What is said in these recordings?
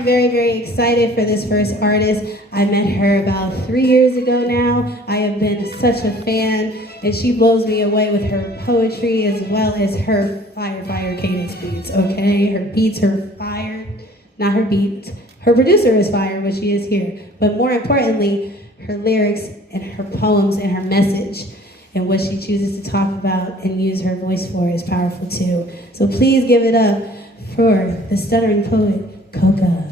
am very, very excited for this first artist. I met her about 3 years ago now. I have been such a fan, and she blows me away with her poetry as well as her fire cadence beats, okay? Her beats are fire, not her beats. Her producer is fire, but she is here. But more importantly, her lyrics and her poems and her message and what she chooses to talk about and use her voice for is powerful too. So please give it up for the stuttering poet, Coca.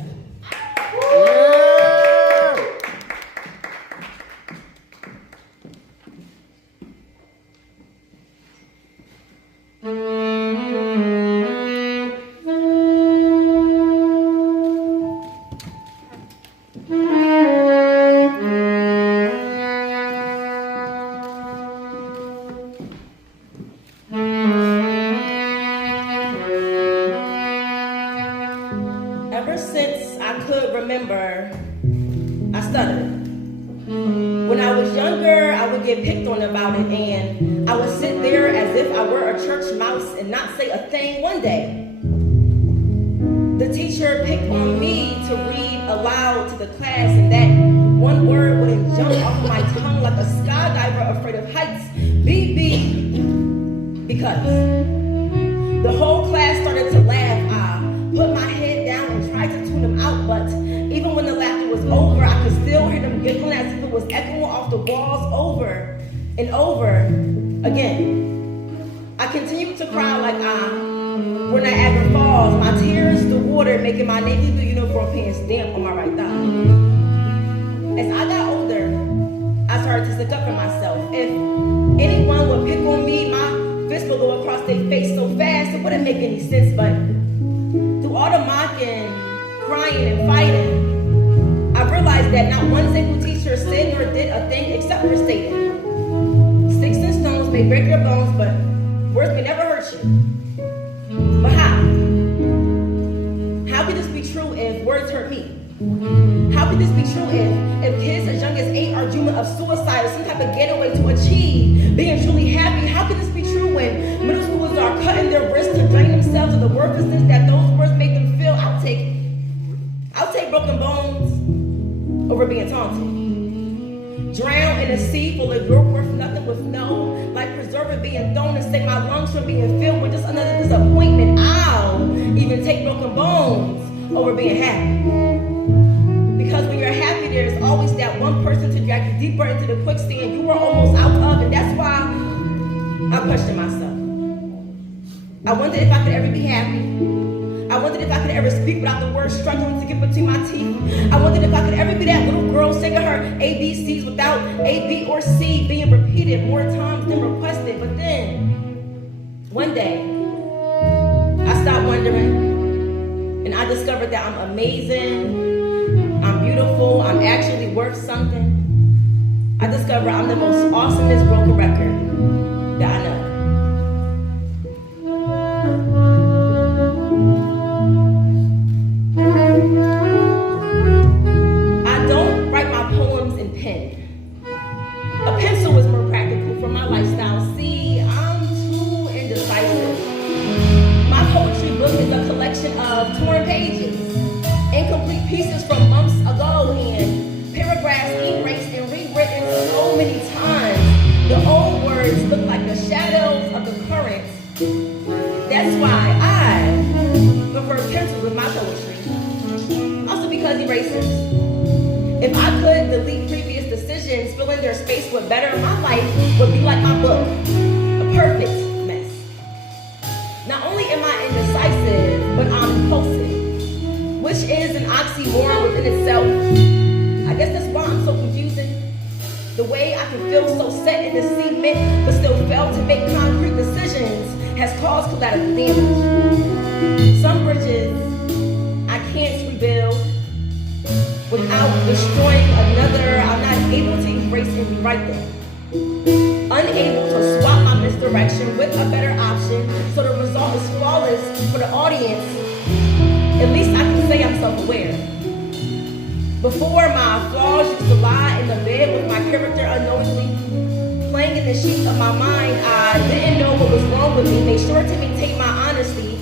Before, my flaws used to lie in the bed with my character unknowingly playing in the sheets of my mind. I didn't know what was wrong with me, made sure to maintain my honesty,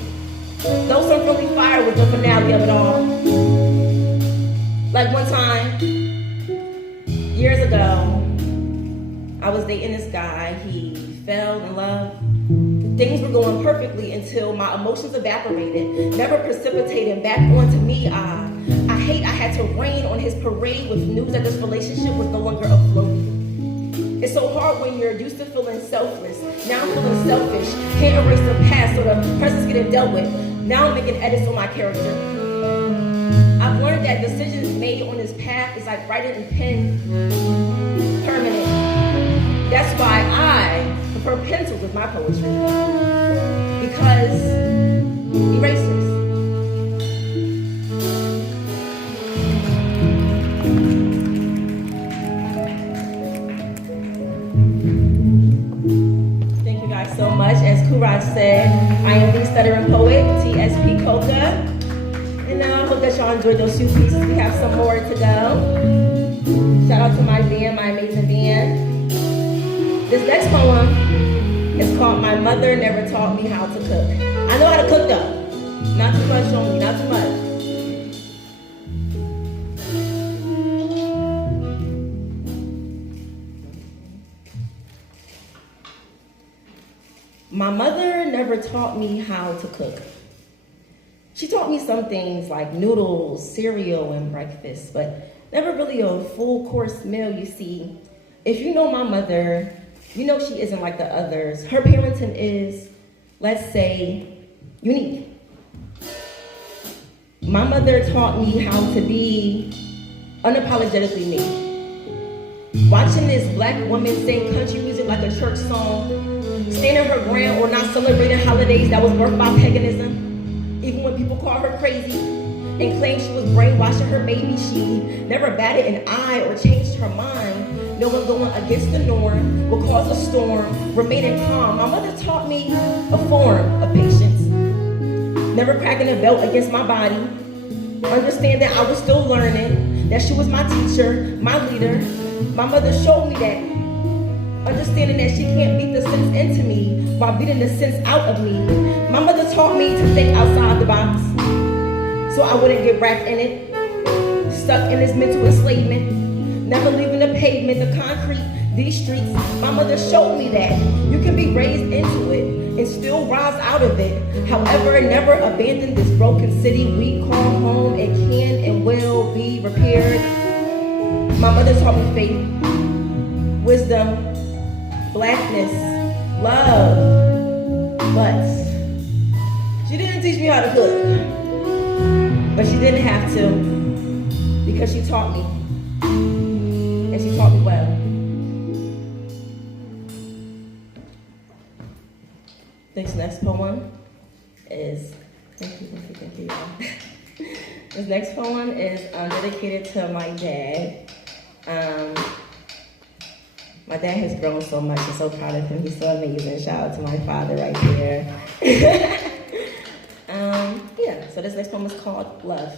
though some friendly fire was the finale of it all. Like one time, years ago, I was dating this guy. He fell in love. Things were going perfectly until my emotions evaporated, never precipitating back onto me. I hate I had to rain on his parade with news that this relationship was no longer afloat. It's so hard when you're used to feeling selfless. Now I'm feeling selfish. Can't erase the past, so the present's getting dealt with. Now I'm making edits on my character. I've learned that decisions made on this path is like writing in pen, permanent. That's why I prefer pencils with my poetry. Because erasers. Thank you guys so much. As Kouraj said, I am the stuttering poet, TSP Coca. And I hope that y'all enjoyed those few pieces. We have some more to go. Shout out to my band, my amazing band. This next poem is called My Mother Never Taught Me How to Cook. I know how to cook though. Not too much on me, not too much. My mother never taught me how to cook. She taught me some things like noodles, cereal, and breakfast, but never really a full course meal, you see. If you know my mother, you know she isn't like the others. Her parenting is, let's say, unique. My mother taught me how to be unapologetically me. Watching this black woman sing country music like a church song, standing her ground or not celebrating holidays that was birthed by paganism, even when people call her crazy and claimed she was brainwashing her baby, she never batted an eye or changed her mind. No one going against the norm will cause a storm, remaining calm. My mother taught me a form of patience. Never cracking a belt against my body. Understand that I was still learning, that she was my teacher, my leader. My mother showed me that. Understanding that she can't beat the sense into me while beating the sense out of me. My mother taught me to think outside the box so I wouldn't get wrapped in it. Stuck in this mental enslavement. Never leaving the pavement, the concrete, these streets. My mother showed me that you can be raised into it and still rise out of it. However, never abandon this broken city we call home. It can and will be repaired. My mother taught me faith, wisdom, blackness, love. But she didn't teach me how to cook. But she didn't have to, because she taught me. And she taught me well. This next poem is, thank you. This next poem is dedicated to my dad. My dad has grown so much. I'm so proud of him. He's so amazing. Shout out to my father right there. So this next poem is called Love.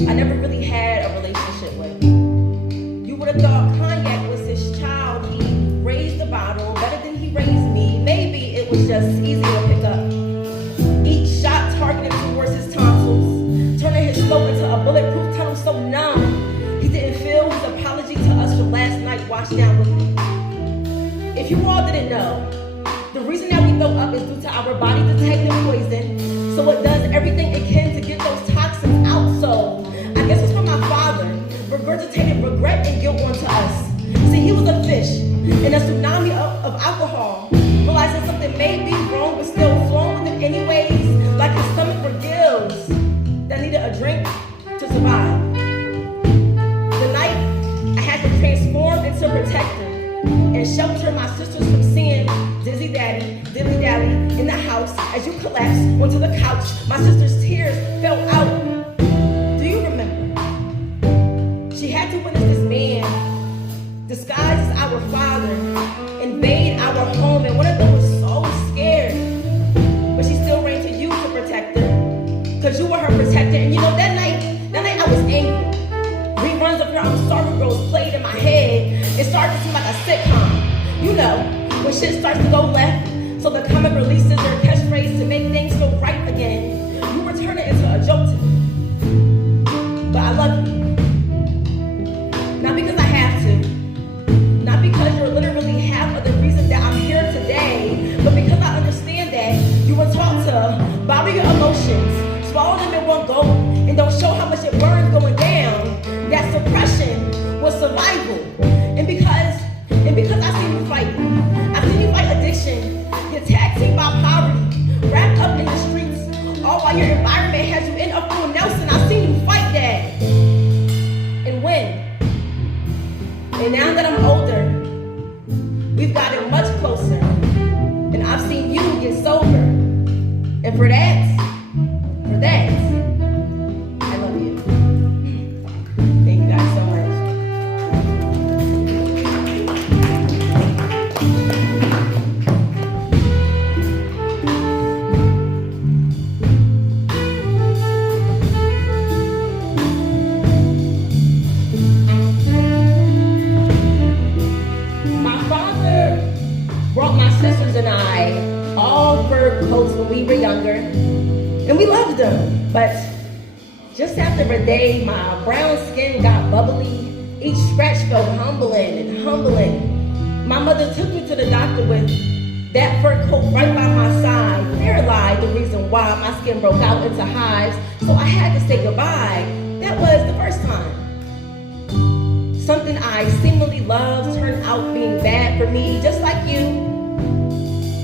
I never really had a relationship with. You would have thought cognac was his child. He raised the bottle better than he raised me. Maybe it was just easy to pick up. Each shot targeted towards his tonsils, turning his throat into a bulletproof tunnel so numb. He didn't feel his apology to us from last night washed down with me. If you all didn't know, the reason that we throw up is due to our body detecting poison. So it does everything it can to get those toxins out. So I guess it's from my father, regurgitated regret and guilt onto us. See, he was a fish in a tsunami of alcohol, realizing something may be wrong, but still flowing with it anyways, like his stomach were gills that needed a drink to survive. The night, I had to transform into a protector and shelter my sisters from seeing Dizzy Daddy, Dilly Dally in the house as you collapsed onto the couch. My sister's tears fell out. Do you remember? She had to witness this man, disguised as our father, invade our home, and one of them was so scared. But she still ran to you to protect her, because you were her protector. And you know, that night I was angry. Reruns of her I'm Sorry Girls played in my head. It started You know, when shit starts to go left, so the comic releases their catchphrase to make things feel right again. You were turning into a joke to me. But I love you. Not because I have to. Not because you're literally half of the reason that I'm here today, but because I understand that you were taught to bottle your emotions, swallow them in one go, and don't show how much it burns going down. That suppression was survival. And because I seen you fight. I seen you fight addiction. You're tag teamed by poverty, wrapped up in the streets, all while your environment has you in a full Nelson. I seen you fight that. And win. And now that I'm older, we've gotten much closer. And I've seen you get sober. And for that, I love you. Thank you guys so much. Sisters and I all fur coats when we were younger, and we loved them. But just after a day, my brown skin got bubbly. Each scratch felt humbling. My mother took me to the doctor with that fur coat right by my side. There lied the reason why my skin broke out into hives, so I had to say goodbye. That was the first time. Something I seemingly loved turned out being bad for me, just like you.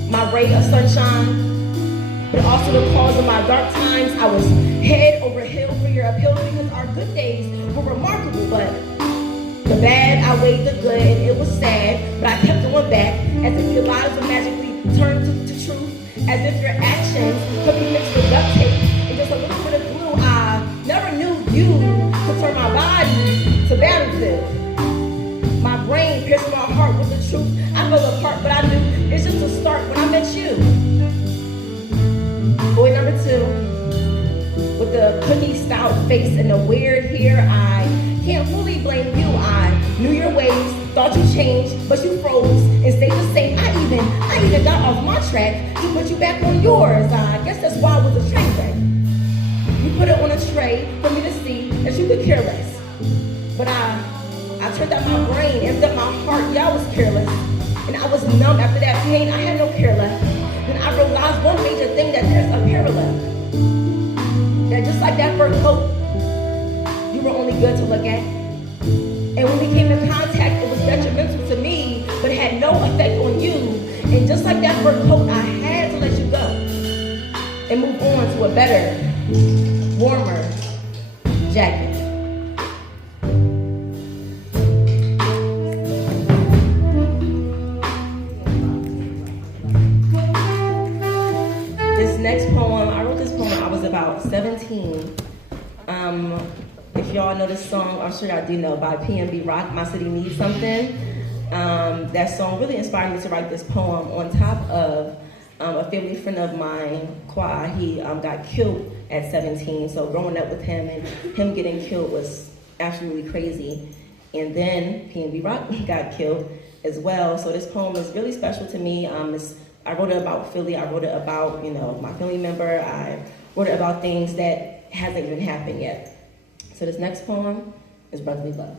My ray of sunshine, but also the cause of my dark times. I was head over heels for your appeal because our good days were remarkable, but the bad outweighed the good, and it was sad, but I kept going back as if your lives would magically turn to truth, as if your actions could be mixed with duct tape and just a little bit of glue. I never knew you could turn my body to battlefield. My brain pierced my heart with the truth. I fell apart, but I knew it's just a start when I met you. Boy number 2, with the cookie stout face and the weird hair, I can't fully blame you. I knew your ways, thought you changed, but you froze and stayed the same. I even got off my track to put you back on yours. I guess that's why it was a train wreck. You put it on a tray for me to see that you could care less. But I turned out my brain, emptied up my heart. Yeah, I was careless. And I was numb after that pain. I had no care left. Then I realized one major thing, that there's a parallel. That just like that fur coat, you were only good to look at. And when we came in contact, it was detrimental to me, but had no effect on you. And just like that fur coat, I had to let you go and move on to a better, warmer jacket. Next poem, I wrote this poem when I was about 17. If y'all know this song, I'm sure y'all do know, by P&B Rock, My City Needs Something. That song really inspired me to write this poem on top of a family friend of mine, Kwa. He got killed at 17, so growing up with him and him getting killed was absolutely crazy. And then P&B Rock got killed as well, so this poem is really special to me. I wrote it about Philly. I wrote it about, my family member. I wrote it about things that hasn't even happened yet. So this next poem is Brotherly Love.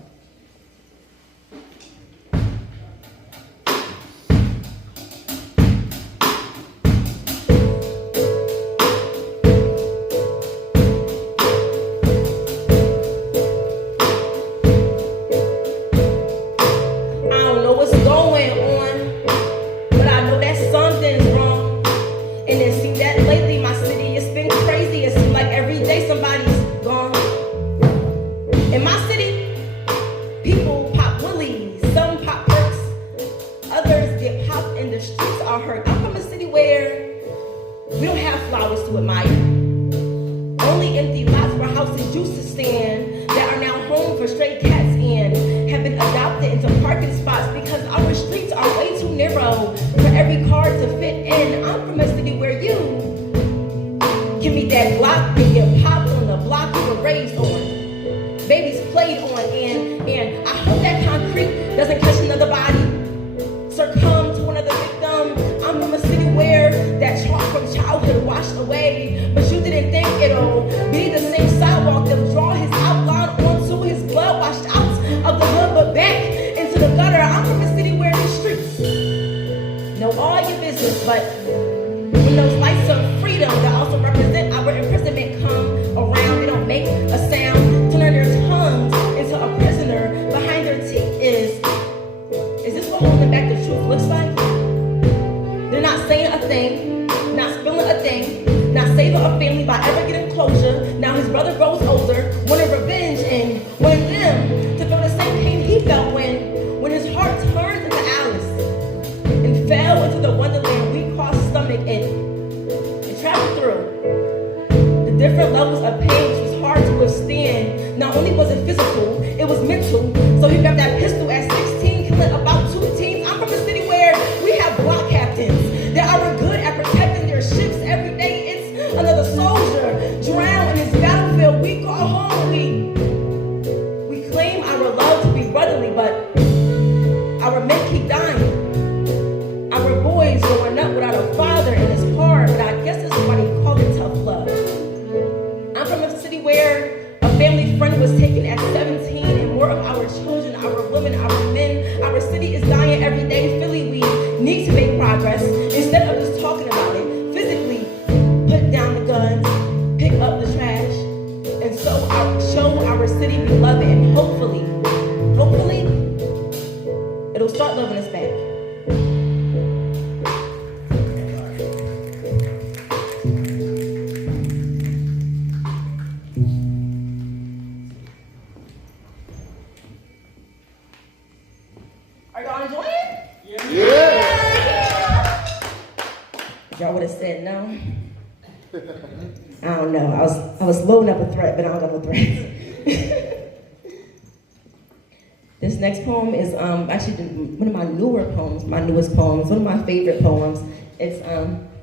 Babies played on, and I hope that concrete doesn't catch another body. Succumb women, our men. Our city is dying every day. Philly, we need to make progress. Instead of just talking about it, physically put down the guns, pick up the trash, and show our city we love it, and hopefully, it'll start loving us back. Are y'all enjoying it? Yeah. Y'all would have said no. I don't know. I was loading up a threat, but I don't have a threat. This next poem is actually one of my newer poems, my newest poems, one of my favorite poems. It's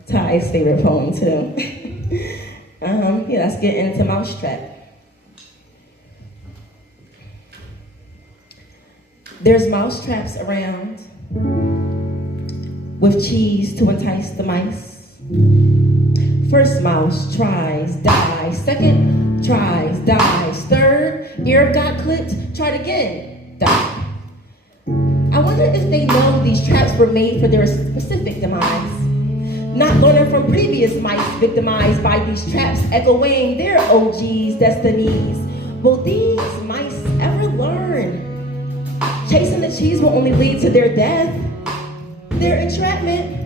Ty's favorite poem too. Yeah, let's get into Mousetrap. There's mousetraps around with cheese to entice the mice. First mouse tries, dies. Second tries, dies. Third, ear got clipped, tried again, died. I wonder if they know these traps were made for their specific demise. Not learning from previous mice victimized by these traps, echoing their OG's destinies. Will these mice ever learn? Chasing the cheese will only lead to their death, their entrapment.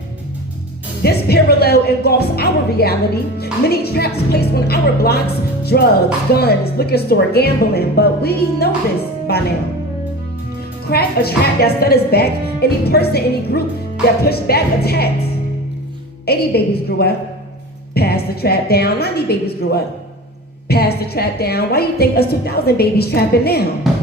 This parallel engulfs our reality. Many traps placed on our blocks, drugs, guns, liquor store, gambling, but we know this by now. Crack a trap that stutters back, any person, any group that pushed back attacks. 80 babies grew up, passed the trap down. 90 babies grew up, passed the trap down. Why you think us 2,000 babies trapping now?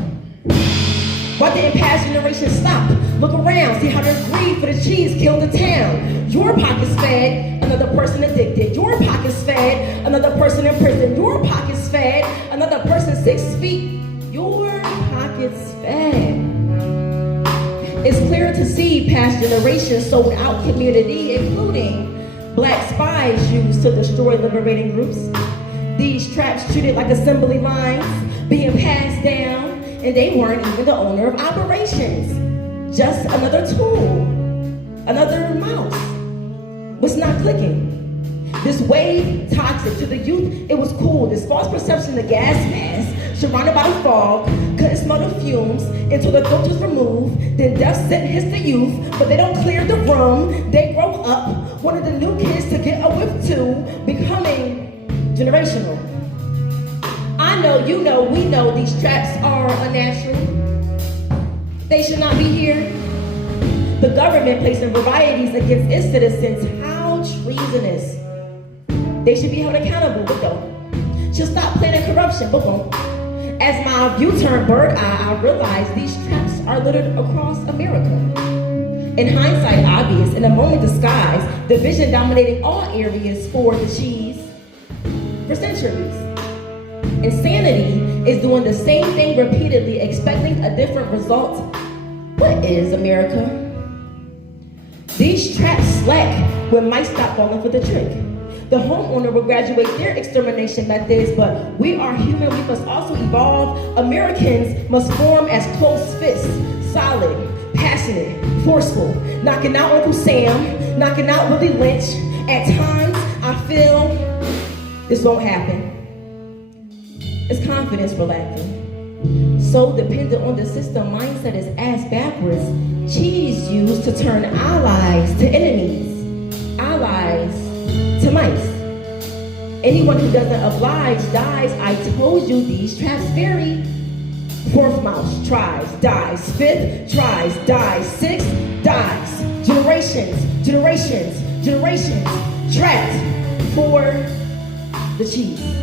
Why didn't past generations stop? Look around, see how their greed for the cheese killed the town. Your pockets fed, another person addicted. Your pockets fed, another person in prison. Your pockets fed, another person 6 feet. Your pockets fed. It's clear to see past generations sold out community, including black spies used to destroy liberating groups. These traps treated like assembly lines, being passed down, and they weren't even the owner of operations. Just another tool, another mouse. What's not clicking? This wave, toxic to the youth, it was cool. This false perception, the gas mask, surrounded by the fog, couldn't smell the fumes until the filters removed. Then death sent hits the youth, but they don't clear the room. They grow up, one of the new kids to get a whiff to, becoming generational. I know, you know, we know these traps are unnatural. They should not be here. The government placing varieties against its citizens, how treasonous. They should be held accountable, but don't. Should stop planning corruption, but won't. As my view turned bird eye, I realized these traps are littered across America. In hindsight, obvious, in a moment disguised, division dominating all areas for the cheese for centuries. Insanity is doing the same thing repeatedly, expecting a different result. What is America? These traps slack when mice stop falling for the trick. The homeowner will graduate their extermination methods, but we are human, we must also evolve. Americans must form as close fists, solid, passionate, forceful, knocking out Uncle Sam, knocking out Willie Lynch. At times, I feel this won't happen. It's confidence we're lacking. So dependent on the system, mindset is ass backwards. Cheese used to turn allies to enemies, allies to mice. Anyone who doesn't oblige dies. I told you these traps vary. Fourth mouse tries, dies. Fifth tries, dies. Sixth dies. Generations, generations, generations trapped for the cheese.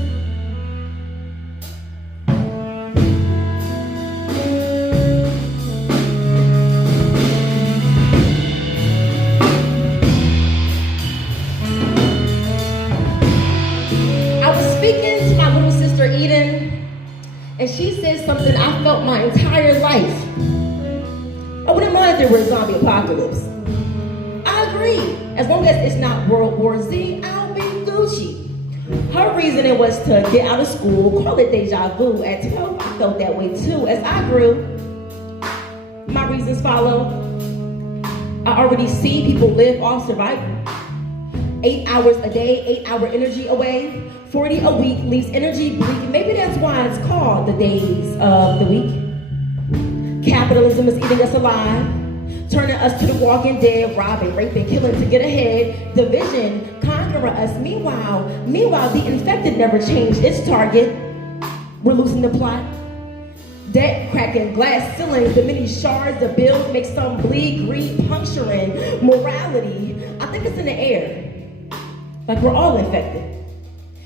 And she said something I felt my entire life. I wouldn't mind if there were a zombie apocalypse. I agree. As long as it's not World War Z, I'll be Gucci. Her reasoning was to get out of school, call it deja vu. At 12, I felt that way too. As I grew, My reasons follow. I already see people live off survival. 8 hours a day, 8-hour energy away. 40 a week leaves energy bleak. Maybe that's why it's called the days of the week. Capitalism is eating us alive, turning us to the walking dead, robbing, raping, killing to get ahead. Division conquering us. Meanwhile, the infected never changed its target. We're losing the plot. Debt cracking, glass ceilings, the many shards of bills make some bleed, greed puncturing. Morality, I think it's in the air. Like we're all infected.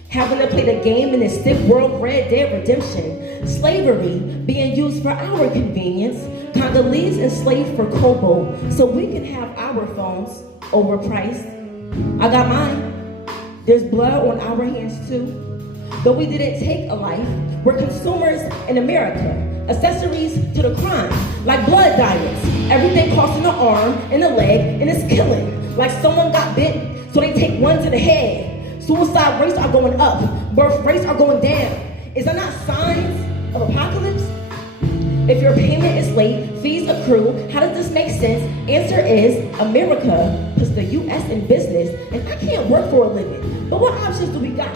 Having to play the game in this stiff world, red dead redemption. Slavery being used for our convenience. Congolese enslaved for kobo, so we can have our phones overpriced. I got mine. There's blood on our hands too. Though we didn't take a life, we're consumers in America. Accessories to the crime, like blood diamonds. Everything costs in the arm, in the leg, and it's killing. Like someone got bit, so they take one to the head. Suicide rates are going up, birth rates are going down. Is that not signs of apocalypse? If your payment is late, fees accrue, how does this make sense? Answer is, America puts the US in business, and I can't work for a living. But what options do we got?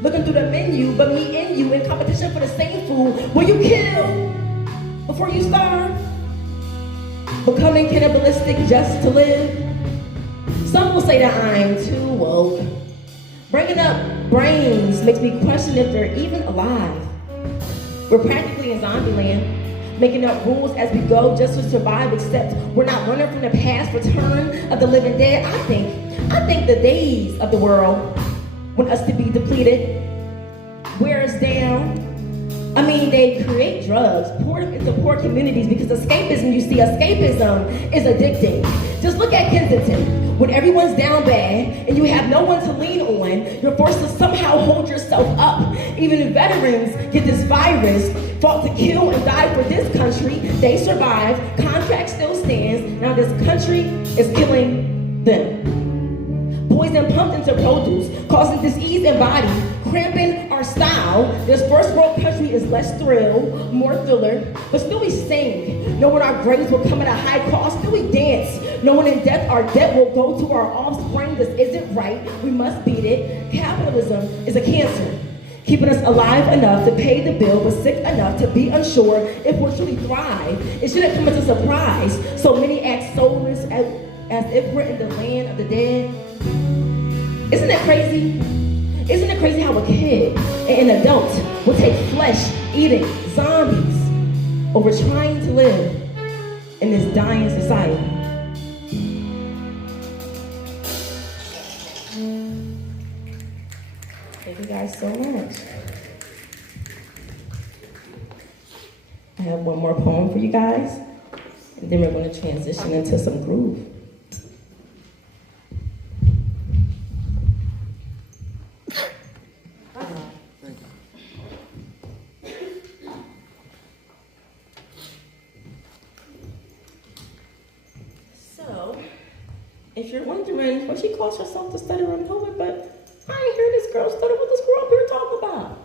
Looking through the menu, but me and you in competition for the same food. Will you kill before you starve? Becoming cannibalistic just to live? Some will say that I'm too woke. Bringing up brains makes me question if they're even alive. We're practically in zombie land, making up rules as we go just to survive, except we're not running from the past return of the living dead. I think the days of the world want us to be depleted, wear us down. I mean, they create drugs, pour them into poor communities because escapism is addicting. Just look at Kensington. When everyone's down bad and you have no one to lean on, you're forced to somehow hold yourself up. Even veterans get this virus, fought to kill and die for this country. They survive, contract still stands. Now this country is killing them. Poison pumped into produce, causing disease in body, cramping our style. This first world country is less thrill, more thriller, but still we sing, knowing our graves will come at a high cost. Still we dance, knowing in death our debt will go to our offspring. This isn't right, we must beat it. Capitalism is a cancer, keeping us alive enough to pay the bill, but sick enough to be unsure if we'll truly thrive. It shouldn't come as a surprise. So many act soulless as if we're in the land of the dead. Isn't it crazy? Isn't it crazy how a kid and an adult will take flesh-eating zombies over trying to live in this dying society? Thank you guys so much. I have one more poem for you guys, and then we're going to transition into some groove. If you're wondering, well, she calls herself the stuttering poet, but I ain't hear this girl stutter. What this girl up here talking about?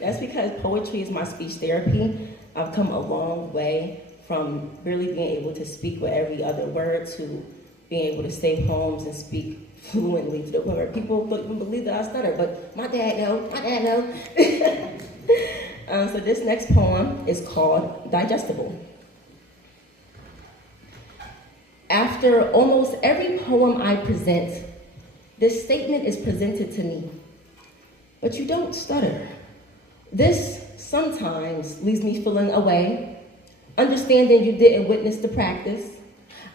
That's because poetry is my speech therapy. I've come a long way from barely being able to speak with every other word to being able to say poems and speak fluently to the point where people don't even believe that I stutter, but my dad knows. So this next poem is called Digestible. After almost every poem I present, this statement is presented to me. But you don't stutter. This sometimes leaves me feeling away, understanding you didn't witness the practice,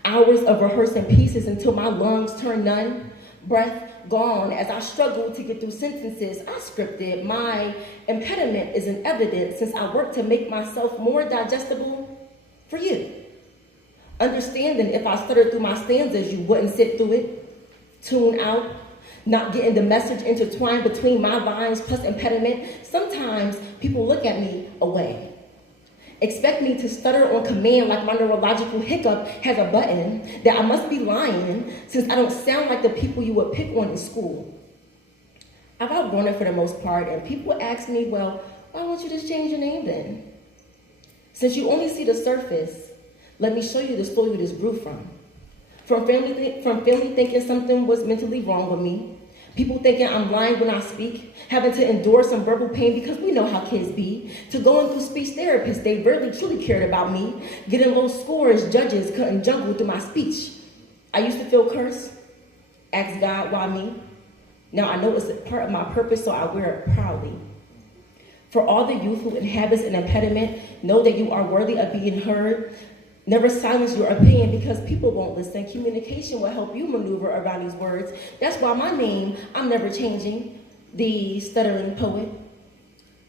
hours of rehearsing pieces until my lungs turn numb, breath gone as I struggle to get through sentences I scripted. My impediment is in evidence since I work to make myself more digestible for you. Understanding if I stuttered through my stanzas, you wouldn't sit through it, tune out, not getting the message intertwined between my lines plus impediment. Sometimes people look at me away. Expect me to stutter on command like my neurological hiccup has a button, that I must be lying since I don't sound like the people you would pick on in school. I've outgrown it for the most part, and people ask me, well, why won't you just change your name then? Since you only see the surface, Let me show you the story where this grew from. From family thinking something was mentally wrong with me, people thinking I'm lying when I speak, having to endure some verbal pain because we know how kids be, to going through speech therapists, they rarely truly cared about me, getting low scores, judges couldn't jungle through my speech. I used to feel cursed, ask God, why me? Now I know it's a part of my purpose, so I wear it proudly. For all the youth who inhabits an impediment, know that you are worthy of being heard. Never silence your opinion because people won't listen. Communication will help you maneuver around these words. That's why my name, I'm never changing, the stuttering poet.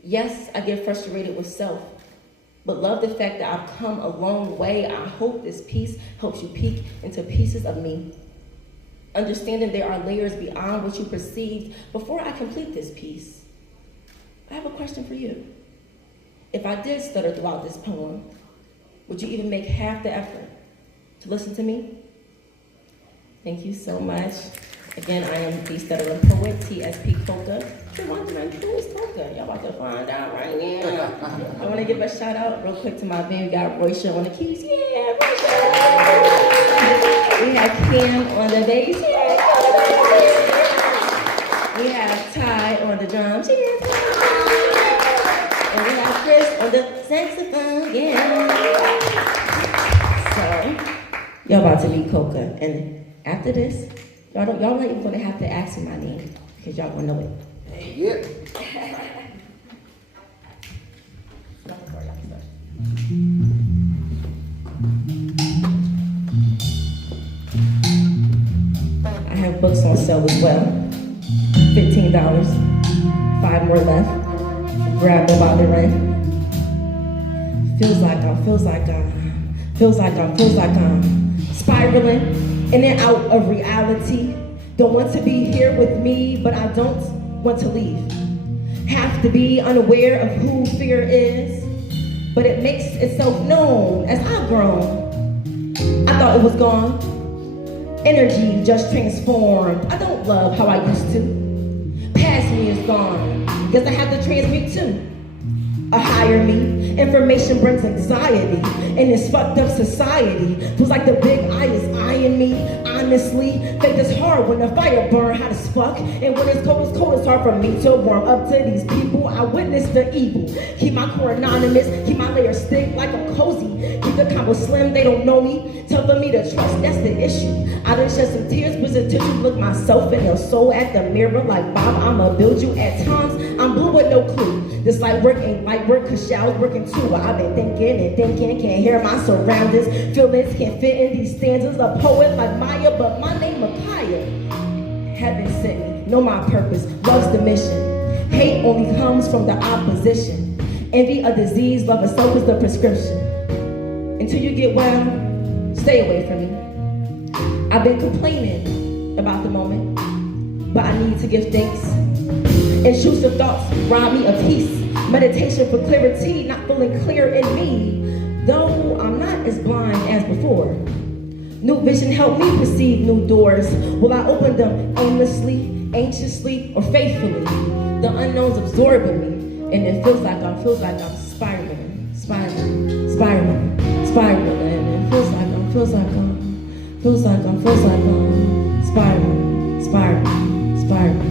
Yes, I get frustrated with self, but love the fact that I've come a long way. I hope this piece helps you peek into pieces of me. Understanding there are layers beyond what you perceived. Before I complete this piece, I have a question for you. If I did stutter throughout this poem, would you even make half the effort to listen to me? Thank you so much. Again, I am the stuttering poet, TSP Coca. You're wondering, who is Coca? Y'all about to find out right now. I want to give a shout out real quick to my band. We got Roysha on the keys. Yeah, Roysha. We have Cam on the bass. Yeah, we have Ty on the drums. Yeah, Ty. And we have Chris on the saxophone. Yeah. So, y'all about to meet Coca. And after this, y'all not even gonna have to ask me my name because y'all gonna know it. Yeah. I have books on sale as well. $15. 5 more left. Grab them while they're in. Feels like I'm spiraling in and out of reality. Don't want to be here with me, but I don't want to leave. Have to be unaware of who fear is, but it makes itself known as I've grown. I thought it was gone. Energy just transformed. I don't love how I used to. Past me is gone. Guess I have to transmute too. A higher me. Information brings anxiety in this fucked up society. Feels like the big eye is eyeing me. Honestly, faith is hard when the fire burn hot as fuck. And when it's cold, it's hard for me to warm up to these people. I witness the evil. Keep my core anonymous. Keep my layers thick like I'm cozy. Keep the combo slim, they don't know me. Tell them me to trust, that's the issue. I done shed some tears, was it to look myself in your soul at the mirror like Bob, I'ma build you at times. I'm blue with no clue. This light work ain't light work, cause showers working too. I've been thinking and thinking, can't hear my surroundings. Feelings can't fit in these stanzas. A poet like Maya, but my name Micaiah. Heaven sent me, know my purpose, love's the mission. Hate only comes from the opposition. Envy a disease, love itself is the prescription. Until you get well, stay away from me. I've been complaining about the moment, but I need to give thanks. Intrusive thoughts rob me of peace. Meditation for clarity, not feeling clear in me. Though I'm not as blind as before. New vision helped me perceive new doors. Will I open them aimlessly, anxiously, or faithfully? The unknown's absorbing me, and it feels like I'm spiraling. And it feels like I'm spiraling.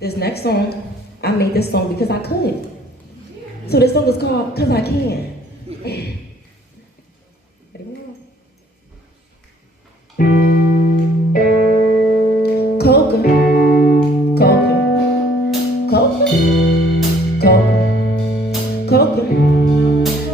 This next song, I made this song because I could. So this song is called Cause I Can. Coca, Coca, Coca, Coca, Coca,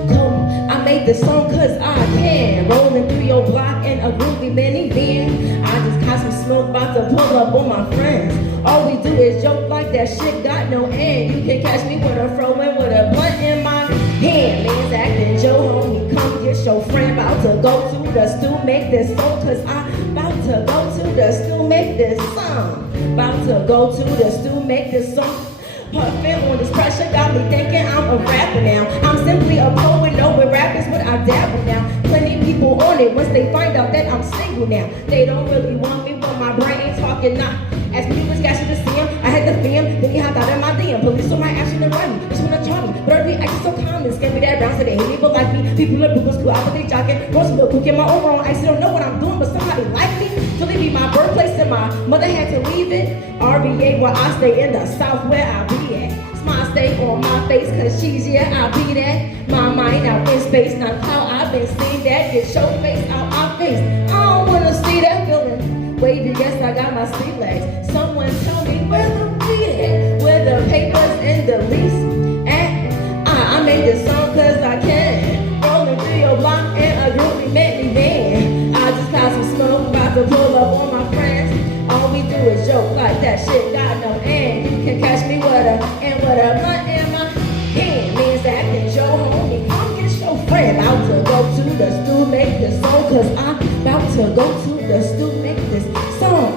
Coca. I made this song cause I can. Rolling through your block in a groovy minivan. I just got some smoke, about to pull up on my friends. All we do is joke like that shit got no end. You can catch me with a fro-in with a blunt in my hand. Man's acting Joe homie, come get your friend. About to go to the stew, make this song cause I about to to go to the stew, make this song. About to go to the stew, make this song. Puffin' on this pressure got me thinking I'm a rapper now. I'm simply a poet, no, with rap is what I dabble now. Plenty people on it once they find out that I'm single now. They don't really want me when my brain ain't talking now. As me was catching the CM, I had the fam, then he hopped out in my DM. Police on my action and run me, just wanna charge me. But every action so common, scare me that round, so they hate me but like me. People are bookers, cool out, but they jocking. Roast milk, cooking my own wrong ice, don't know what I'm doing, but somebody like me. Philly be my birthplace and my mother had to leave it. RBA where I stay in the South where I be at. Smile stay on my face, cause she's, yeah, I be that. My mind out in space, not how I've been seeing that. Get your face out my face, I don't wanna see that feeling. Wavy, yes, I got my sleep legs. Someone tell me where the weed at, where the papers and the lease at. I made this song cause I can. Rolling through your block and a groupie met me then. I just got some smoke, about to pull up on my friends. All we do is joke like that shit got no end. You can catch me with a blunt in my hand. Means that acting your homie, come get your friend. About to go to the stew, make this song cause I'm about to go to the stew, make this song.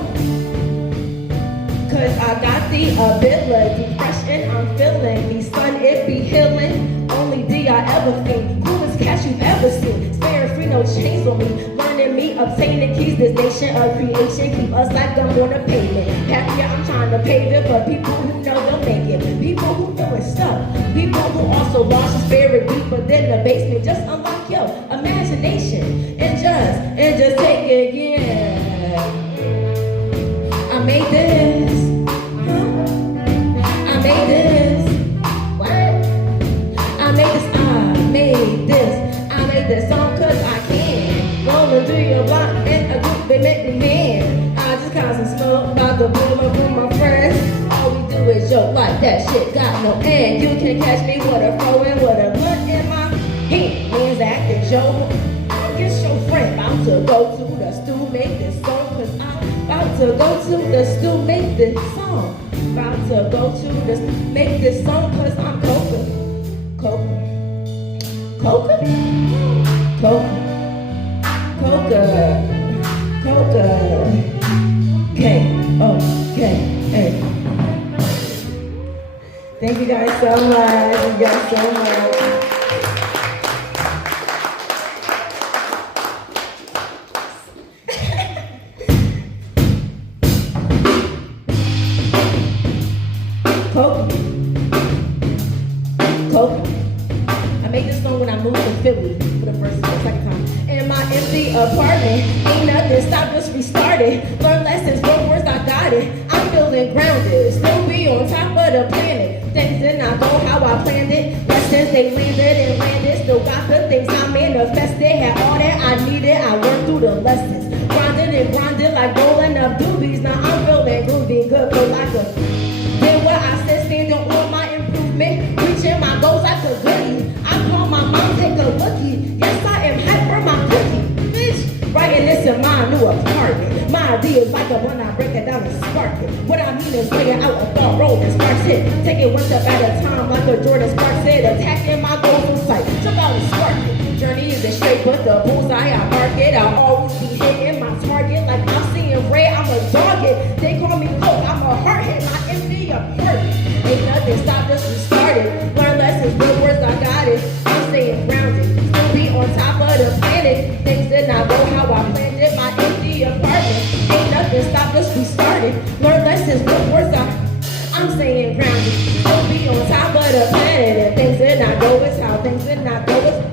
Cause I got the ability, fresh and I'm feeling me, son, it be healing. Only D I ever think, coolest cash you've ever seen. Sparing free, no chains on me, learning me, obtaining keys. This nation of creation, keep us like I'm on a pavement. Happier, I'm trying to pave it for people who know they'll make it. People who feeling stuck, people who also lost their spirit deeper than the basement. Just unlock your imagination and just take it, yeah. I made this. I made this. What? I made this song cause I can. Rolling through your block and a group they make me man. I just got some smoke, about to pull up with my friends. All we do is joke like that shit got no end. You can catch me with a fro and with a blunt in my hand. Means acting Joe. I'll get your friend. About to go to the stew, make this song cause I'm about to go to the stew, make this song. About to go to this, make this song cause I'm coca. K-O-K-A. Thank you guys so much. Thank you guys so much. I made this song when I moved to Philly for the first and second time. In my empty apartment, ain't nothing stopped us, restarted. Learn lessons, wrote words, I got it. I'm feeling grounded, still be on top of the planet. Things did not go how I planned it. Lessons they landed, still got the things I manifested. Had all that I needed, I worked through the lessons. Grinding like rolling up doobies. Now I'm feeling groovy, good for like a. Then what I said, standing on my improvement, reaching my goals like a goodie. I call my mom, take a lookie. Yes, I am hyper, my cookie. Bitch, writing this in my new apartment. My idea is like a one, I break it down and spark it. What I mean is laying out a thought, rolling sparks hit. Take it one step at a time, like a Jordan Sparks said. Attacking my goals in sight, jump out and spark it. Journey isn't straight, but the bullseye, I mark it. I'll always be hitting my target, like I'm seeing red, I'm a target. They call me coke, I'm a hard hit, my envy a party. Ain't nothing stopped us, we started. Learn lessons, real words, I got it. I'm staying grounded, still be on top of the planet. Things did not go how I planned it, my empty apartment. Ain't nothing stopped us, we started. Learn lessons, real words, I'm staying grounded, still be on top of the planet. And things did not go as how things did not go as.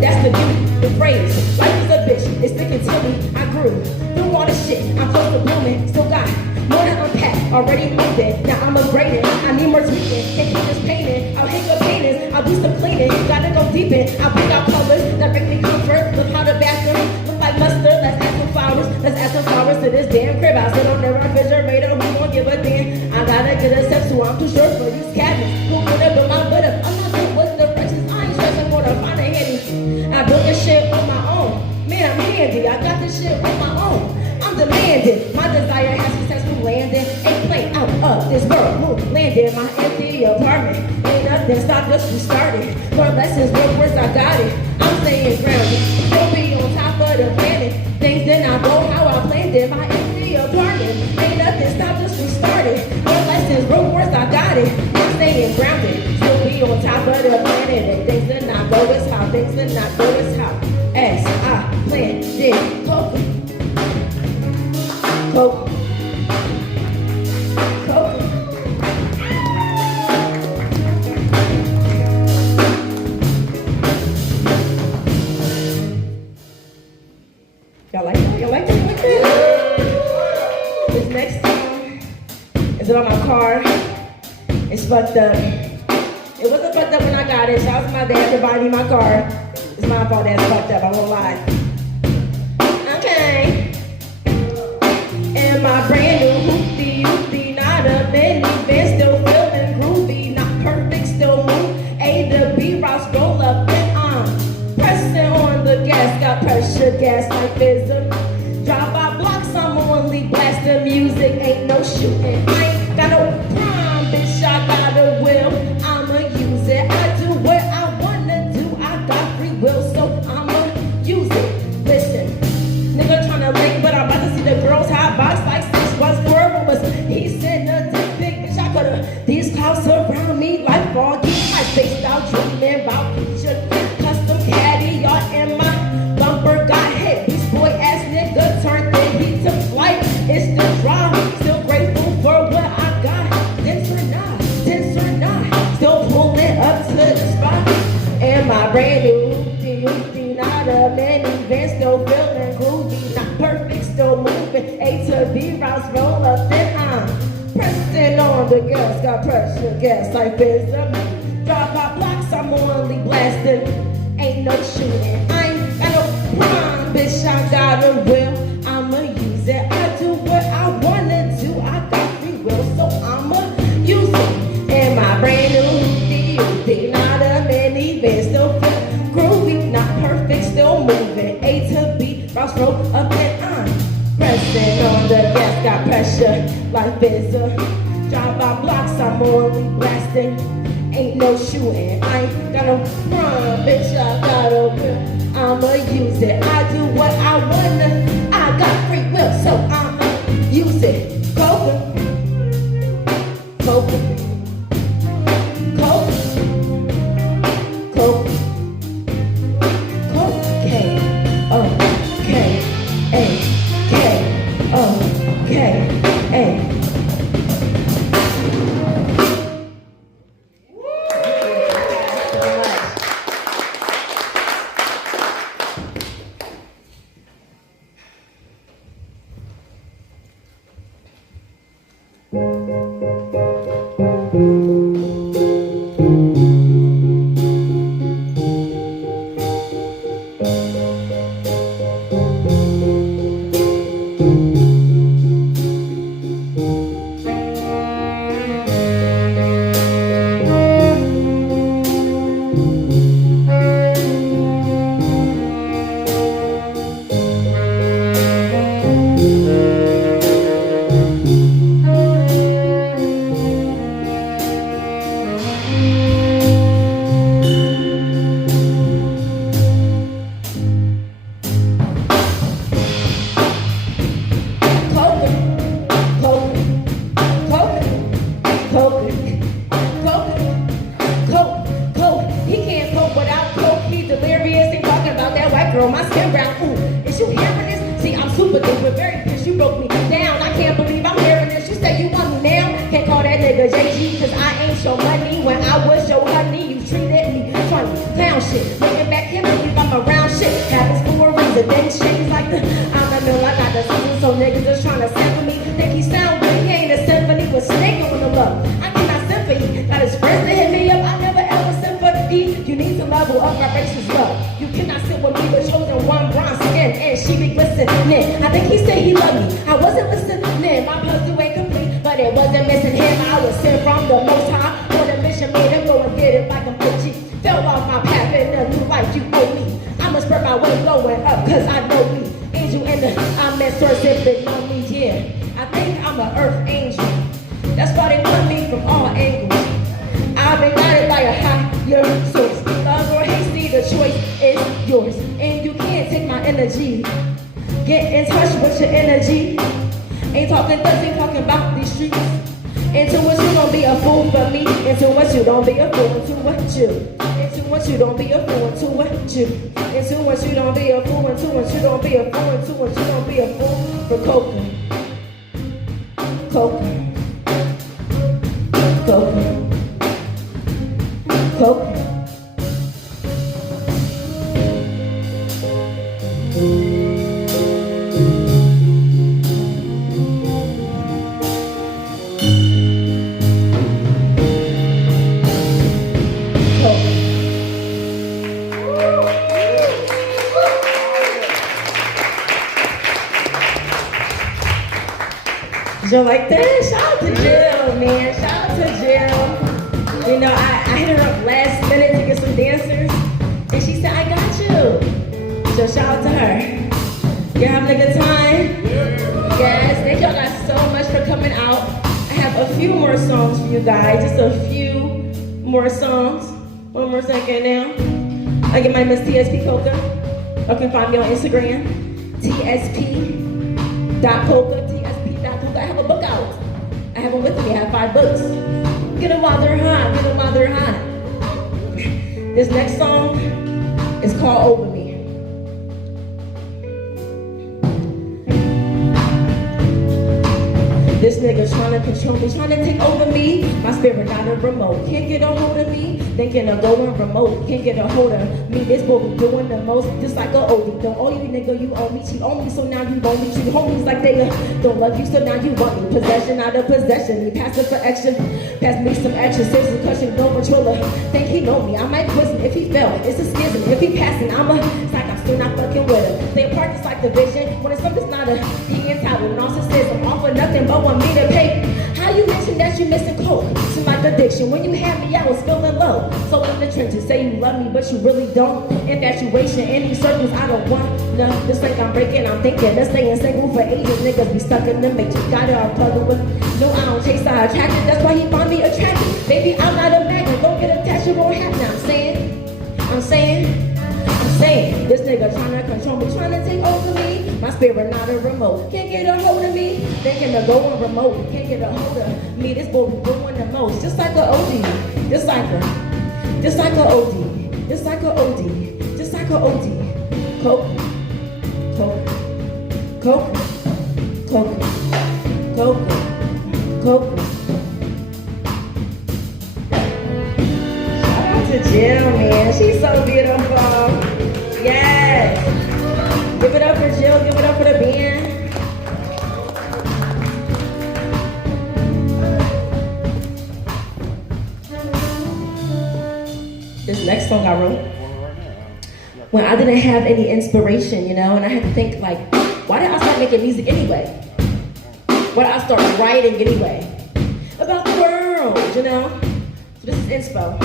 That's the beauty, the phrase. Life is a bitch, it's sticking to me. I grew through all the shit. I'm close to blooming, still got more to unpack. Already moved it, now I'm upgrading. I need more tweaking, can't keep this painting. I'll hang up paintings, I'll do some cleaning. Gotta go deep in, I'll pick out colors that bring me comfort. Look how the bathroom look like mustard. Let's add some flowers, let's add some flowers to this damn crib. I sit on the refrigerator, who gon' give a damn? I gotta get a step, so I'm too short for these cabinets. Who put up in my butt up? I'm not doing what's the precious. I ain't stressing for the find a handy. I built this shit on my own. Man, I'm handy. I got this shit on my own. I'm demanding. My desire has successful landing. Ain't playing out Fuck this world, landed my empty apartment. Ain't nothing stopped us, we started. Learn lessons, work words, I got it. I'm staying grounded, still be on top of the planet. Things did not go how I planned it. My empty apartment, ain't nothing stopped us, we started. Learn lessons, work words, I got it. I'm staying grounded, still be on top of the planet. And things did not go as how, things did not go as how. As I planned it, Coke. Y'all like that? Y'all like that? Like that? This next song is about my car. It's fucked up. It wasn't fucked up when I got it. Shout out to my dad for buying me my car. It's my fault that's fucked up. I won't lie. Okay. And my brand new hoopty, not a minivan, still feeling groovy, not perfect, still move. A to B, rocks roll up and on. Pressing on the gas, got pressure, gas like is a drive by blocks. I'm only blasting music, ain't no shooting. I ain't got no prime, bitch. I got a will. I'ma use it. I do what I wanna do. I got free will, so I'ma use it. Listen, nigga tryna link, but I'm about to see the girls hot box like 6 was 4 was. He sent a dick pic, bitch. I coulda. These clouds surround me like foggy. I spaced out dreaming about future. Custom caddy, y'all in my bumper got hit. This boy ass nigga turned the heat to flight. It's the drive, still grateful for what I got. Tense or not, still pulling up to the spot. And my brand new hoopty, not a minivan, still feeling groovy, not perfect, still moving. A to B routes roll up and I'm pressing on the gas, got pressure, gas like this. Drive by blocks, I'm only blasting. Ain't no shooting, I ain't got no prime, bitch. I got a will, I'ma use it. I do what I wanna do, I got free will, so I'ma use it. And my brand new hoopty, not a minivan, still feel groovy, not perfect, still moving. A to B, routes roll up and I'm pressing on the gas, got pressure like this. Drive by blocks, I'm only blasting. Ain't no shooting, I ain't got no prime, bitch. I got a will, I'ma use it. I do what I wanna, I got free will, so I'ma use it. Coke, coke, coke, coke, cocaine, okay, okay. Girl, my skin brown, ooh, is you hearing this? See, I'm super duper, very bitch, you broke me down. I can't believe I'm hearing this. You say you want me now? Can't call that nigga JG, cause I ain't your money. When I was your honey, you treated me funny. Clown shit, looking back, can't believe I'm around shit. Happens for a reason, then shit like the, I'm the mill, I got the season, so niggas just trying to sample me. Think he sound good, he ain't a symphony with snake on the love. I cannot symphony, got his friends to hit me up, I never ever sympathy. You need to level up, vibrations low. You cannot sit with me, the chosen one, bronze skin, and she be glistening. I think he said he loved me, I wasn't listening. My puzzle ain't complete, but it wasn't missing him. I was sent from the most high, for the mission made him go and get it like I'm Gucci. Fell off my path in a new life, you owe me. I'ma spread my way going up, cause I know me. Angel in the, I'm at source if they know me, yeah. I think I'm an earth angel. That's why they come me from all angles. I've been guided by a higher source. Love or hate, see the choice is yours. And you can't take my energy. Get in touch with your energy. Ain't talking thugs, ain't talking about these streets. Into what you don't be a fool for me. Into what you don't be a fool. Into what you. Into what you don't be a fool. Into what you. Into what you don't be a fool. Into what you don't be a fool. Into what you don't be a fool for coca. Coca. Coca. Coca. Jill like that. Shout out to Jill, man. Shout out to Jill. You know, I hit her up last minute to get some dancers, and she said, I got you. So shout out to her. You're having a good time? Yes, thank y'all guys so much for coming out. I have a few more songs for you guys. Just a few more songs. One more second now. Again, my name is TSP Polka. You can find me on Instagram. TSP.polka. I have a book out. I have them with me. I have 5 books. Get them while they're hot. Get them while they're hot. This next song is called Over Me. This nigga trying to control me, trying to take over me. My spirit not a remote, can't get a hold of me. Thinking of going remote, can't get a hold of me. This boy be doing the most, just like a oldie. Don't owe you, nigga, you owe me. She owe me, so now you owe me. Treat homies like they don't love you, so now you want me. Possession out of possession, me pass it for action. Pass me some action, serious cushion, no controller. Think he know me, I might quiz him if he fell. It's a schism, if he passing, it's like I'm still not fucking with him. They apart just like division, when it's something's not a he entitled, narcissism, all for nothing but want me to pay. How you mention that you missing coke? It's like addiction. When you had me, I was feeling low. So in the trenches, say you love me, but you really don't. Infatuation, any circles, I don't want. No, this like I'm breaking, I'm thinking. Let's stay single for ages. Niggas be stuck in the matrix. Got it all plugged with. No, I don't chase, I attracted. That's why he find me attractive. Baby, I'm not a magnet. Don't get attached, you won't happen. I'm saying, this nigga trying to control me, trying to take over me. My spirit not a remote, can't get a hold of me. Thinking of going remote, can't get a hold of me. This boy be doing the most, just like a OD, just like a OD, just like a OD, just like a OD. Coke, coke, coke, coke, coke, coke. Shout out to Jill, man, she's so beautiful. Yes. Give it up for Jill, give it up for the band. This next song I wrote when I didn't have any inspiration, you know, and I had to think like, why did I start making music anyway? Why did I start writing anyway? About the world, you know? So this is Inspo.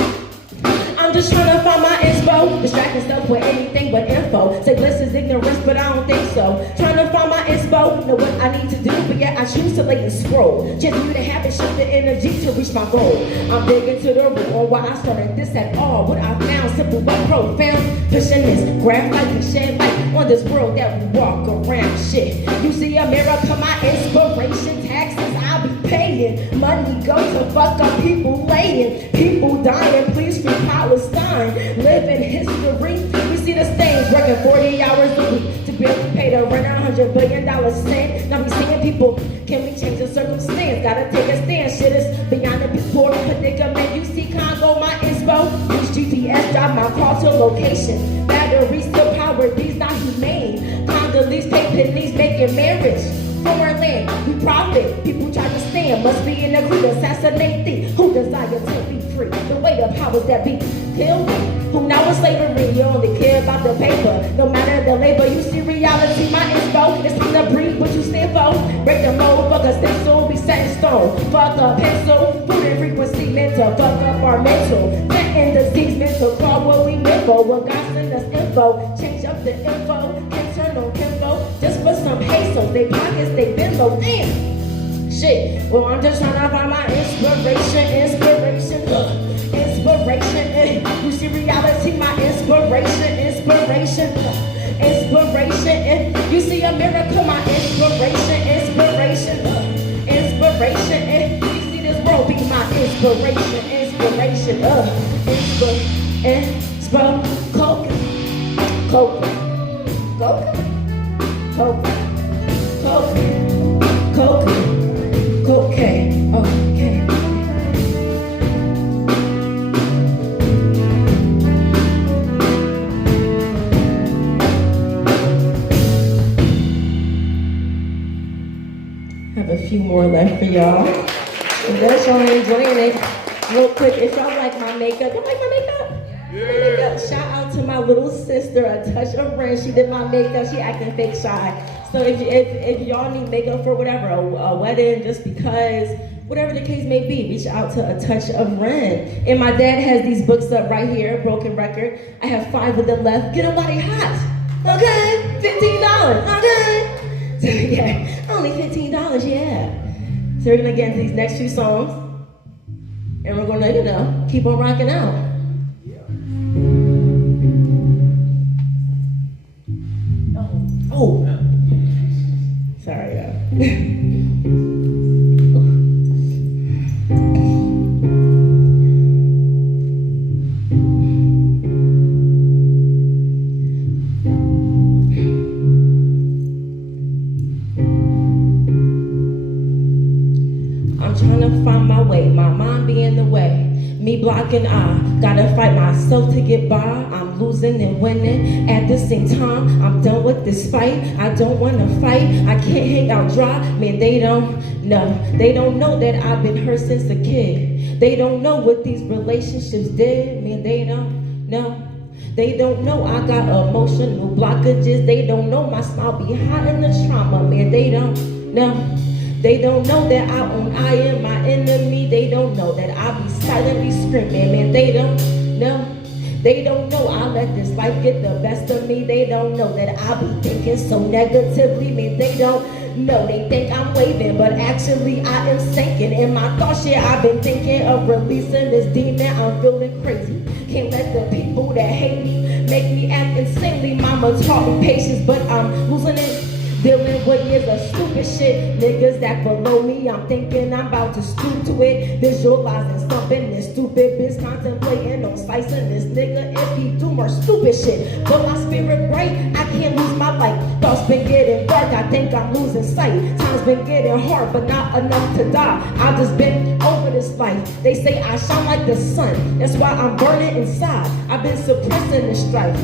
I'm just trying to find my inspo, distracting stuff with anything but info. Say bliss is ignorance, but I don't think so. Trying to find my inspo, know what I need to do, but yet I choose to lay and scroll. Just you to have it, shift the energy to reach my goal. I'm digging to the root on why I started this at all. What I found, simple but profound. Pushing this, grab light and shed light on this world that we walk around. Shit, you see America, my inspiration, taxes I'll be paying. Money go to fuck up people laying, people dying. Please free Palestine, living history. We see the stains working 40 hours a week to be able to pay the rent $100 billion cent. Now we seeing people, can we change the circumstance? Gotta take a stand. Shit is beyond the poor predicament. You see Congo, my inspo. Use GPS, drive my car to location. Batteries to power, these not humane. Congolese pay pennies, making marriage. Foreign land, we profit. People try to stand, must be in a creed, assassinate thee. Who desire to be free? The way the powers that be kill me. Who now in slavery, you only care about the paper. No matter the labor, you see reality, my info. It's time to breathe what you stand for. Break the mold, fuck us, this soul be set in stone. Fuck up pencil, food and frequency meant to fuck up our mental. Debt and disease meant to call what we meant for. Well, God send us info, change up the info. Internal info, just for some pesos. They pockets, they been low, damn. Shit, well, I'm just trying to find my inspiration. You see reality, my inspiration. You see America, my inspiration. You see this world, be my inspiration. Cocaine, okay. Have a few more left for y'all. And that's y'all enjoying it. Real quick, if y'all like my makeup, y'all like my makeup? Yeah. Shout out to my little sister, a touch of rain. She did my makeup. She acting fake shy. So if y'all need makeup for whatever, a wedding, just because, whatever the case may be, reach out to A Touch of Ren. And my dad has these books up right here, Broken Record. I have 5 of them left. Get a body hot. Okay? $15. Okay? So yeah, only $15, yeah. So we're gonna get into these next 2 songs. And we're gonna, keep on rocking out. Oh. Sorry, y'all. I'm trying to find my way, my mind be in the way. Me blocking, I gotta fight myself to get by. I'm losing and winning at the same time. I'm done with this fight. I don't wanna fight. I can't hang out dry. Man, they don't know. They don't know that I've been hurt since a kid. They don't know what these relationships did. Man, they don't know. They don't know I got emotional blockages. They don't know my smile behind the trauma. Man, they don't know. They don't know that I am my enemy. They don't know that I be silently screaming. Man, they don't know. They don't know I let this life get the best of me. They don't know that I be thinking so negatively. Man, they don't know. They think I'm waving, but actually I am sinking. In my thoughts, yeah, I've been thinking of releasing this demon. I'm feeling crazy. Can't let the people that hate me make me act insanely. Mama taught me patience, but I'm losing it. Dealing with years of stupid shit. Niggas that below me, I'm thinking I'm about to stoop to it. Visualizing something this stupid bitch, contemplating on slicing this nigga if he do more stupid shit. Though my spirit bright, I can't lose my light. Thoughts been getting dark, I think I'm losing sight. Time's been getting hard, but not enough to die. I've just been over this life. They say I shine like the sun, that's why I'm burning inside. I've been suppressing the strife.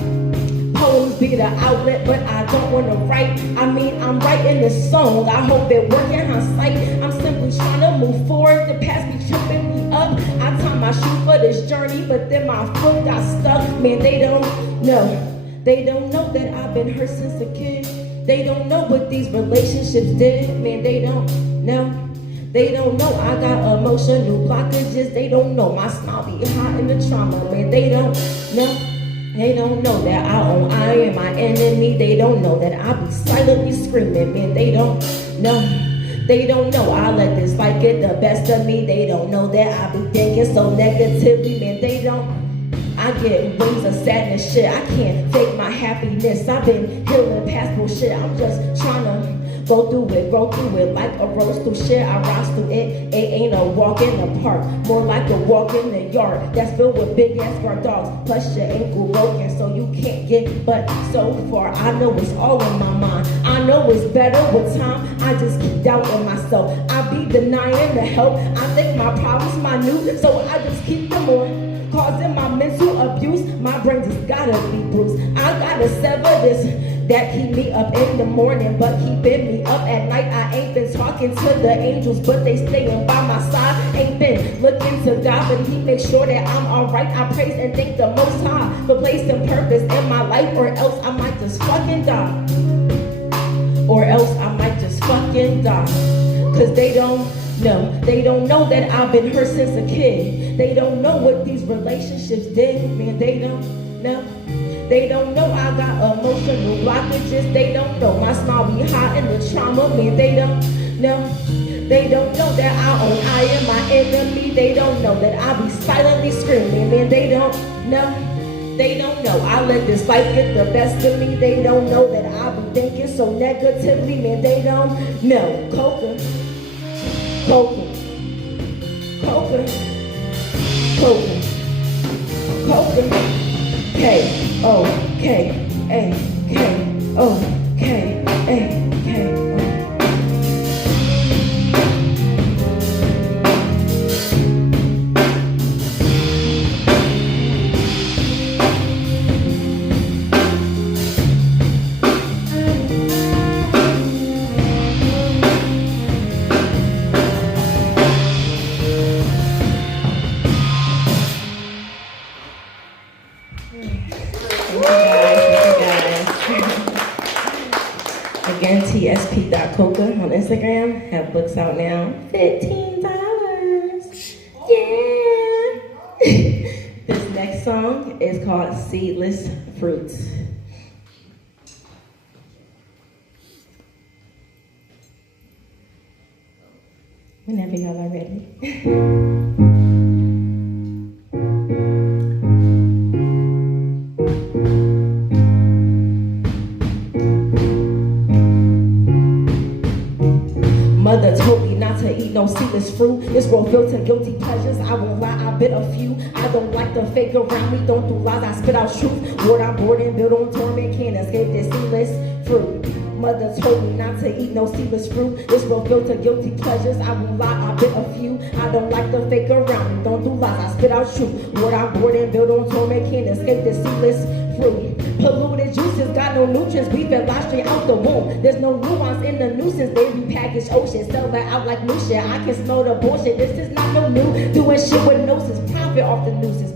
Poems be the outlet, but I don't want to write. I mean, I'm writing this song. I hope it works in hindsight. I'm simply trying to move forward. The past be tripping me up. I tie my shoe for this journey, but then my foot got stuck. Man, they don't know. They don't know that I've been hurt since a kid. They don't know what these relationships did. Man, they don't know. They don't know I got emotional blockages. They don't know my smile be hot in the trauma. Man, they don't know. They don't know that I am my enemy. They don't know that I be silently screaming. Man, they don't know. They don't know I let this life get the best of me. They don't know that I be thinking so negatively. Man, they don't. I get waves of sadness, shit. I can't fake my happiness. I've been healing past bullshit. I'm just trying to go through it, grow through it like a rose through shit. I rise through it. It ain't a walk in the park, more like a walk in the yard that's filled with big ass guard dogs. Plus your ankle broken, so you can't get but so far. I know it's all in my mind. I know it's better with time. I just keep doubting myself. I be denying the help. I think my problems minute, so I just keep them on. Causing my mental abuse, my brain just gotta be bruised. I gotta sever this that keep me up in the morning, but keeping me up at night. I ain't been talking to the angels, but they staying by my side. Ain't been looking to God, but He makes sure that I'm alright. I praise and thank the Most High for placing purpose in my life, or else I might just fucking die. Or else I might just fucking die. Cause they don't know. They don't know that I've been hurt since a kid. They don't know what these relationships did. Man, they don't know. They don't know I got emotional blockages. They don't know my smile be hot in the trauma. Man, they don't know. They don't know that I am my enemy. They don't know that I be silently screaming. Man, they don't know. They don't know. I let this life get the best of me. They don't know that I be thinking so negatively. Man, they don't know. Coca, coca, coca, coca, coca. K O K A K O K A K O. Again, tsp.coca on Instagram. Have books out now. $15. Yeah. This next song is called Seedless Fruits. Whenever y'all are ready. Mother told me not to eat no seedless fruit. This world filled to guilty pleasures. I won't lie, I bit a few. I don't like the fake around me. Don't do lies, I spit out truth. Word I'm bored and built on torment. Can't escape this seedless fruit. Mother told me not to eat no seedless fruit. This world filled to guilty pleasures. I won't lie, I bit a few. I don't like the fake around me. Don't do lies, I spit out truth. Word I'm bored and built on torment. Can't escape this seedless fruit. Polluted juices got no nutrients. We fed life straight out the womb. There's no nuance in the nuisance. They repackage oceans, sell that out like new shit. I can smell the bullshit. This is not no new. Doing shit with noses, profit off the nuisance.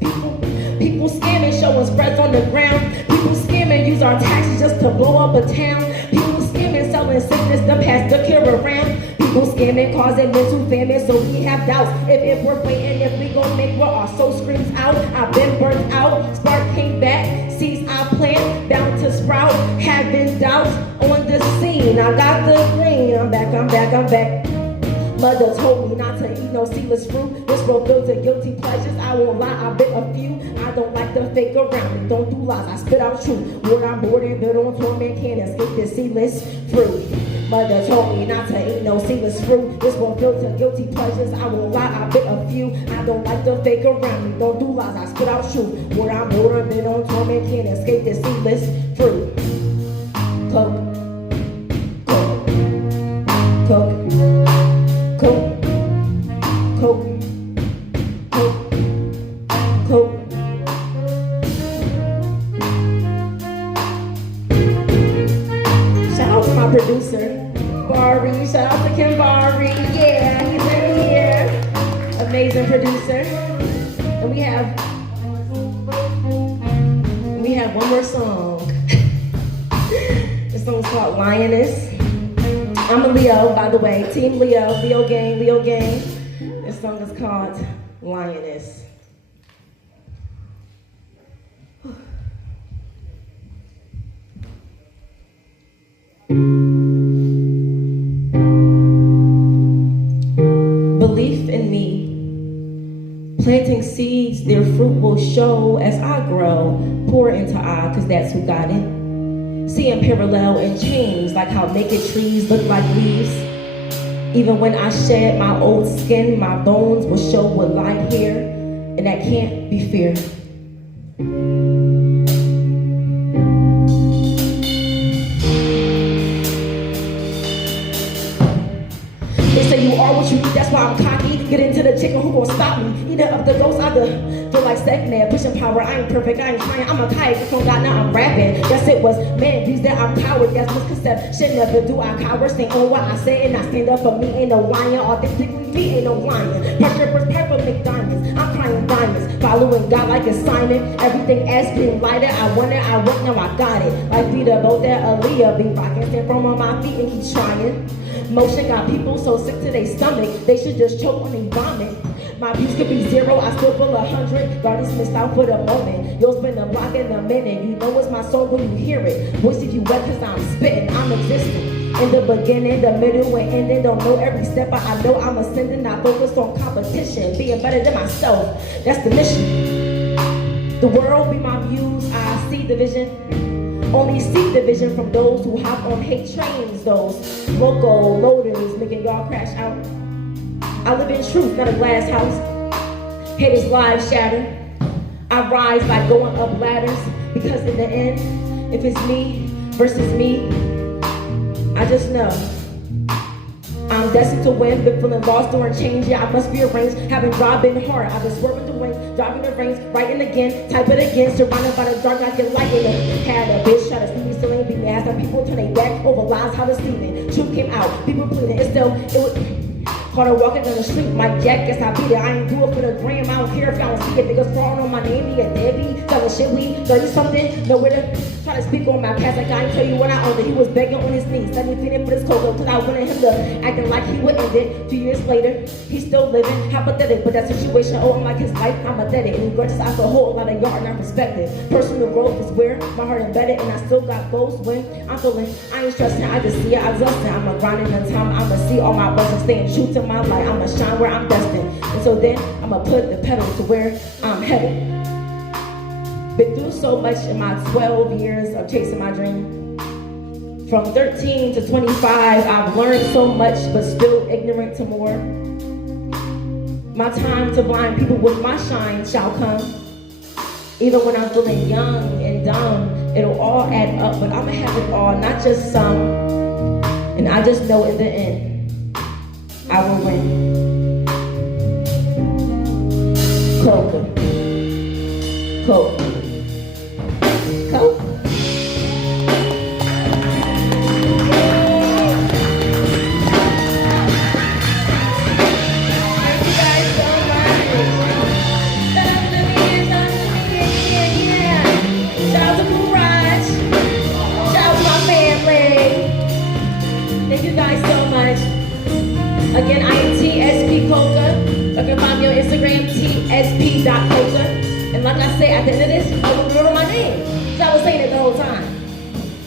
People scamming, showing spreads on the ground. People scamming, use our taxes just to blow up a town. People scamming, selling sickness to pass the cure around. People scamming, causing mental famine, so we have doubts. If it worth waiting, if we gon' make what our soul screams out. I've been burnt out, spark came back. Seeds I plant, bound to sprout. Having doubts on the scene. I got the green. I'm back, I'm back, I'm back. Mother told me not to eat no seedless fruit. This world filled to guilty pleasures. I won't lie, I bit a few. I don't like the fake around me. Don't do lies, I spit out truth. Word I'm bored and built on torment. Can't escape this seedless fruit. Mother told me not to eat no seedless fruit. This world filled to guilty pleasures. I won't lie, I bit a few. I don't like the fake around me. Don't do lies, I spit out truth. Word I'm bored and built on torment. Can't escape this seedless fruit. Coke, coke, coke. Coke, coke, coke, coke. Shout out to my producer, Bari. Shout out to Kim Bari. Yeah, he's in here. Amazing producer. And we have one more song. This song's called Lioness. I'm a Leo, by the way. Team Leo, Leo gang, Leo gang. This song is called Lioness. Belief in me. Planting seeds, their fruit will show as I grow. Pour into I, cause that's who got it. Seeing parallel and change, like how naked trees look like leaves. Even when I shed my old skin, my bones will show what lied here, and that can't be fear. They say you are what you eat, that's why I'm cocky. Get into the chicken, who gon' stop me? Eating up the ghost, I feel like Stepman, pushing power. I ain't perfect, I ain't trying. I'm a kayak from God, now I'm rapping. Yes, it was man views that I'm coward. That's misconception. Never do I cower. Stay on what I say and I stand up for me. Ain't no lying. Authentically me, ain't no lying. Pressure first purple make diamonds. I'm crying diamonds. Following God like a Simon. Everything else getting lighter. I want it, I want, now I got it. Like be the boat that Aaliyah be rocking. Stand firm on my feet and keep trying. Motion got people so sick to their stomach, they should just choke when they vomit. My views could be 0, I still feel 100. God is missed out for the moment. You'll spend a block in a minute. You know it's my song when you hear it. Voice if you wet cause I'm spitting, I'm existing. In the beginning, the middle, and ending. Don't know every step, but I know I'm ascending. I focus on competition, being better than myself. That's the mission. The world be my muse. I see the vision. Only see the vision from those who hop on hate trains. Those local loaders making y'all crash out. I live in truth, not a glass house. Haters' lives shatter. I rise by going up ladders. Because in the end, if it's me versus me, I just know I'm destined to win. Been feeling lost during change, yeah, I must be arranged. Having driving hard, I've been swerving the wind, driving the reins, writing again, type it again. Surrounded by the dark, I get light in it. Had a bitch try to see me, still ain't beat me. As some people turn their back over lies, how deceiving. Truth came out, people pleading, it was harder walking down the street, Mike Jack, guess I beat it. I ain't do it for the gram, I don't care if y'all don't see it. Niggas crawling on my name, be a deadbeat, telling shit we 30 something, nowhere to try to speak on my past like I ain't tell you when I owned it. He was begging on his knees, let me feed him for this cocoa, cause I wanted him to acting like he would end it. 2 years later, he's still living, hypothetic, but that situation, oh, I'm like his life, I'm pathetic. And grudges I feel whole lot of yard, not respected. Personal growth is where my heart embedded, and I still got goals when I'm feeling, I ain't stressing, I just see it, I just I'ma grind in the time, I'ma see all my blessings, staying true to my life, I'ma shine where I'm destined. And so then I'ma put the pedal to where I'm headed. Been through so much in my 12 years of chasing my dream. From 13 to 25, I've learned so much, but still ignorant to more. My time to blind people with my shine shall come. Even when I'm feeling young and dumb, it'll all add up, but I'ma have it all, not just some. And I just know in the end, I will win. Coca. Coca. Coca. Shout out to Kouraj. Shout out to my family. Thank you guys so much. Again, I am TSP Coca. You can find me on Instagram, tsp.coca. And like I say, at the end of this, I will remember my name. So I was saying it the whole time.